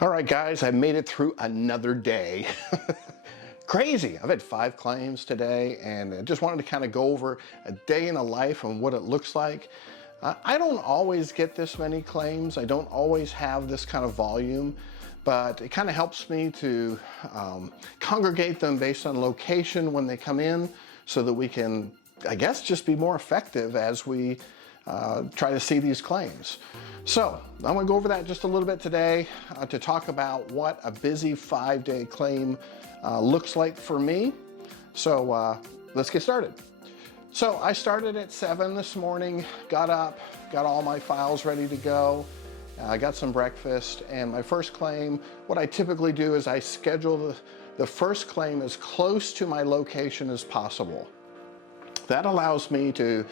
All right, guys, I made it through another day. Crazy. I've had 5 claims today, and I just wanted to kind of go over a day in a life and what it looks like. I don't always get this many claims. I don't always have this kind of volume, but it kind of helps me to congregate them based on location when they come in so that we can, I guess, just be more effective as we try to see these claims. So I'm going to go over that just a little bit today to talk about what a busy 5-day claim looks like for me. So let's get started. So I started at 7 this morning, got up, got all my files ready to go. I got some breakfast, and my first claim, what I typically do is I schedule the first claim as close to my location as possible. That allows me to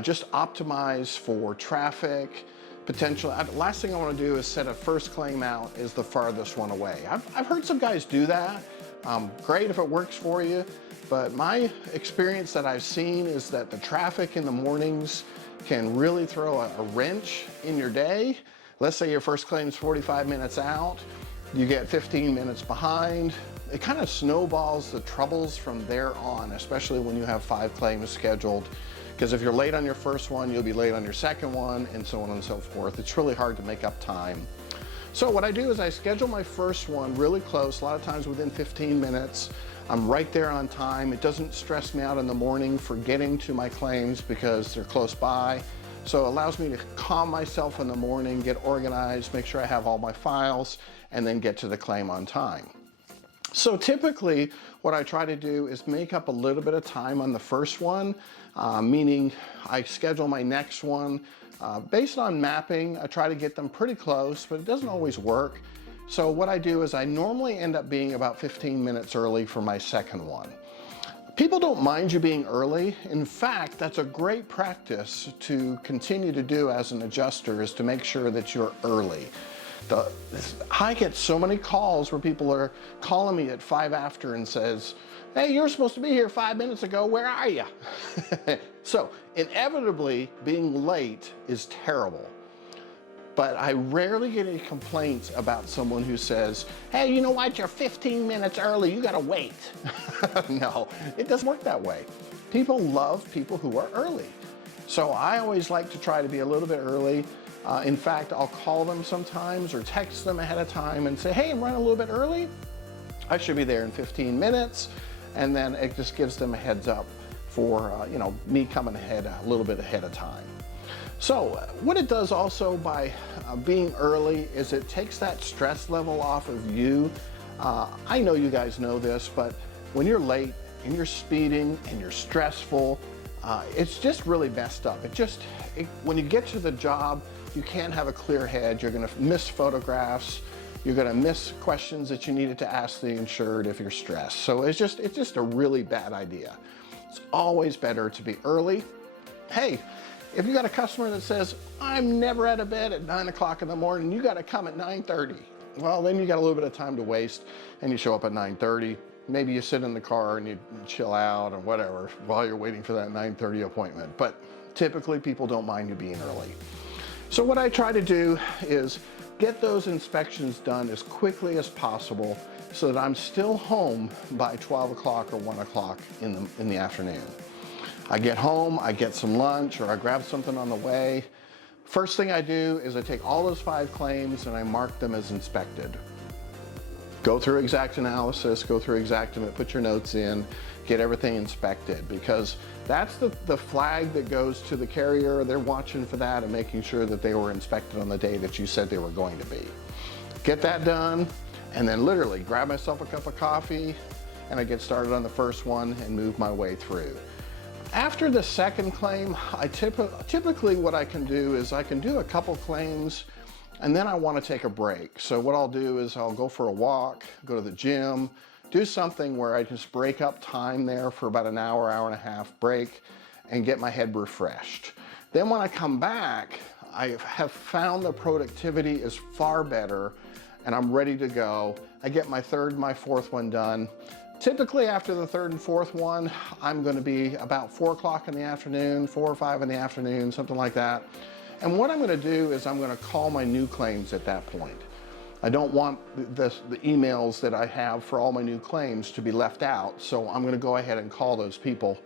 just optimize for traffic, potential. Last thing I want to do is set a first claim out as the farthest one away. I've heard some guys do that. Great if it works for you, but my experience that I've seen is that the traffic in the mornings can really throw a wrench in your day. Let's say your first claim is 45 minutes out, you get 15 minutes behind. It kind of snowballs the troubles from there on, especially when you have 5 claims scheduled. Because if you're late on your first one, you'll be late on your second one, and so on and so forth. It's really hard to make up time. So what I do is I schedule my first one really close, a lot of times within 15 minutes. I'm right there on time. It doesn't stress me out in the morning for getting to my claims because they're close by. So it allows me to calm myself in the morning, get organized, make sure I have all my files, and then get to the claim on time. So typically what I try to do is make up a little bit of time on the first one, meaning I schedule my next one based on mapping. I try to get them pretty close, but it doesn't always work. So what I do is I normally end up being about 15 minutes early for my second one. People don't mind you being early. In fact, that's a great practice to continue to do as an adjuster, is to make sure that you're early. I get so many calls where people are calling me at 5 after and says, hey, you were supposed to be here 5 minutes ago, where are you? So inevitably being late is terrible. But I rarely get any complaints about someone who says, hey, you know what, you're 15 minutes early, you gotta wait. No, it doesn't work that way. People love people who are early. So I always like to try to be a little bit early. In fact, I'll call them sometimes or text them ahead of time and say, hey, I'm running a little bit early. I should be there in 15 minutes. And then it just gives them a heads up for me coming ahead a little bit ahead of time. So what it does also by being early is it takes that stress level off of you. I know you guys know this, but when you're late and you're speeding and you're stressful, it's just really messed up. When you get to the job, you can't have a clear head. You're gonna miss photographs. You're gonna miss questions that you needed to ask the insured if you're stressed. So it's just a really bad idea. It's always better to be early. Hey, if you got a customer that says, I'm never out of bed at 9 o'clock in the morning, you gotta come at 9:30. Well, then you got a little bit of time to waste and you show up at 9:30. Maybe you sit in the car and you chill out or whatever while you're waiting for that 9:30 appointment. But typically people don't mind you being early. So what I try to do is get those inspections done as quickly as possible so that I'm still home by 12 o'clock or 1 o'clock in the afternoon. I get home, I get some lunch, or I grab something on the way. First thing I do is I take all those 5 claims and I mark them as inspected. Go through exact analysis, go through Xactimate, put your notes in, get everything inspected, because that's the flag that goes to the carrier. They're watching for that and making sure that they were inspected on the day that you said they were going to be. Get that done, and then literally grab myself a cup of coffee, and I get started on the first one and move my way through. After the second claim, typically what I can do is I can do a couple claims and then I want to take a break. So what I'll do is I'll go for a walk, go to the gym, do something where I just break up time there for about an hour, hour and a half break and get my head refreshed. Then when I come back, I have found the productivity is far better and I'm ready to go. I get my third and my fourth one done. Typically after the third and fourth one, I'm going to be about 4 o'clock in the afternoon, 4 or 5 in the afternoon, something like that. And what I'm going to do is I'm going to call my new claims at that point. I don't want the emails that I have for all my new claims to be left out. So I'm going to go ahead and call those people,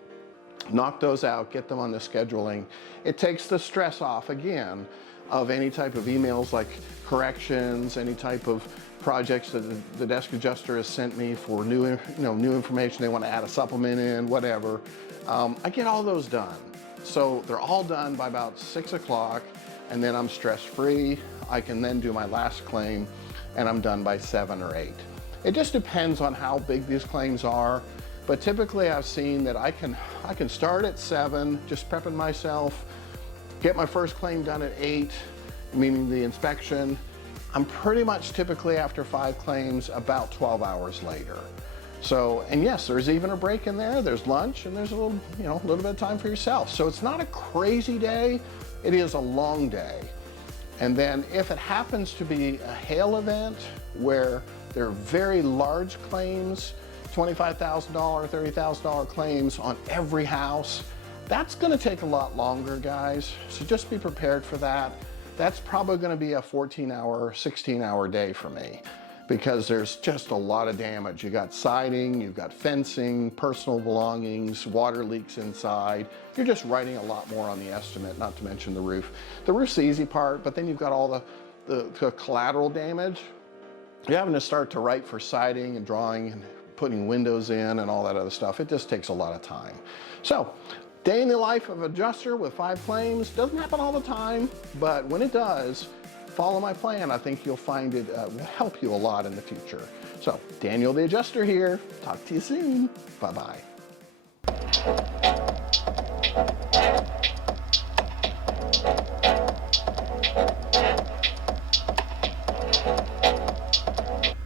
knock those out, get them on the scheduling. It takes the stress off again of any type of emails like corrections, any type of projects that the desk adjuster has sent me for new, new information. They want to add a supplement in, whatever. I get all those done. So they're all done by about 6 o'clock, and then I'm stress-free. I can then do my last claim, and I'm done by 7 or 8. It just depends on how big these claims are, but typically I've seen that I can start at 7, just prepping myself, get my first claim done at 8, meaning the inspection. I'm pretty much typically after 5 claims about 12 hours later. So, and yes, there's even a break in there. There's lunch, and there's a little, a little bit of time for yourself. So it's not a crazy day. It is a long day. And then if it happens to be a hail event where there are very large claims, $25,000, $30,000 claims on every house, that's going to take a lot longer, guys. So just be prepared for that. That's probably going to be a 14-hour, 16-hour day for me, because there's just a lot of damage. You got siding, you've got fencing, personal belongings, water leaks inside. You're just writing a lot more on the estimate, not to mention the roof. The roof's the easy part, but then you've got all the collateral damage. You're having to start to write for siding and drawing and putting windows in and all that other stuff. It just takes a lot of time. So, day in the life of an adjuster with 5 claims doesn't happen all the time, but when it does, follow my plan. I think you'll find it will help you a lot in the future. So, Daniel the Adjuster here. Talk to you soon. Bye-bye.